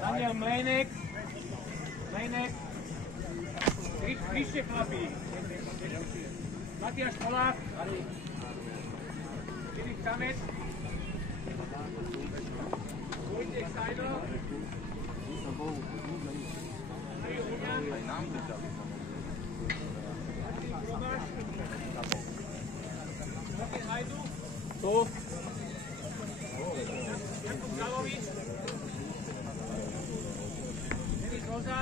Daniel Mlejnek. Vyššie chlapí. Matiáš Polák. Filip Samec. Vojtech Sajdo. Mario Huňa. Martin Tomáš. Martin Hajdu. Tu. Jakub Zalovič. Denis Loza.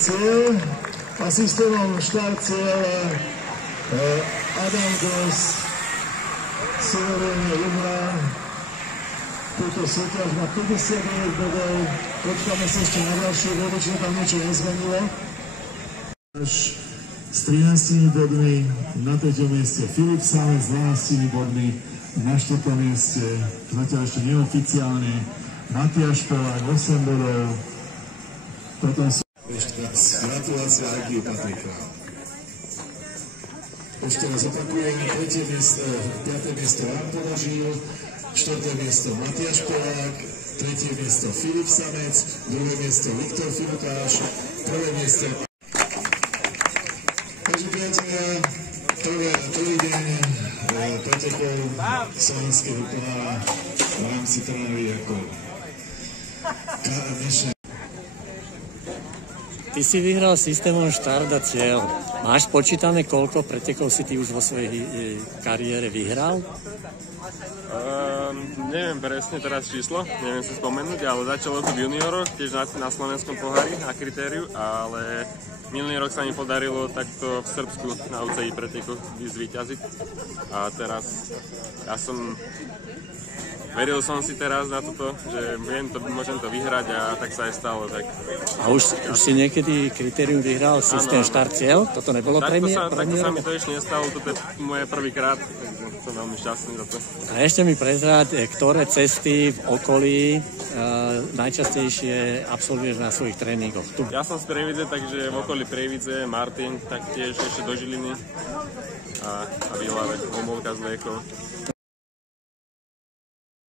Cieľ a systémom štart cieľ Adam Gos, Severný Umran. Túto súťaž má 59 bodov, počkáme sa ešte na ďalšie body, či tam niečo nezmenilo. Až s 13 bodmi, na 3. mieste Filip Samec s 12 bodmi, na 4. mieste, zatiaľ ešte neoficiálne, Matiáš Polák 8 bodov, potom sú ešte raz gratulácia Agiu Patrika. Ešte raz opakujem, 5. miesto Jan Podažil, 4. miesto Matiáš Polák, 3. miesto Filip Samec, 2. miesto Viktor Filikáš, 1. miesto. Takže priatelia, prvý deň pretekov slovenského pohára v rámci Trnavy ako dnešné. Ty si vyhral systémom štart a cieľ. Máš počítané, koľko pretekov si ty už vo svojej kariére vyhral? Neviem presne teraz číslo, neviem si spomenúť, ale začalo to v junioroch, tiež na slovenskom pohári, na kritériu, ale minulý rok sa mi podarilo takto v Srbsku na UCI pretekoch zvíťaziť. A teraz veril som si teraz na toto, že môžem to vyhrať a tak sa aj stalo. Tak. A už si niekedy kritérium vyhral systém štart cieľ? Toto nebolo premiéra? Takto sa mi to ešte nestalo, toto je moje prvýkrát, takže som veľmi šťastný za to. A ešte mi prezráť, ktoré cesty v okolí najčastejšie absolvuješ na svojich tréningoch? Ja som z Prievidze, takže v okolí Prievidze, Martin, taktiež ešte do Žiliny a Výhlave, Homolka z Liekov.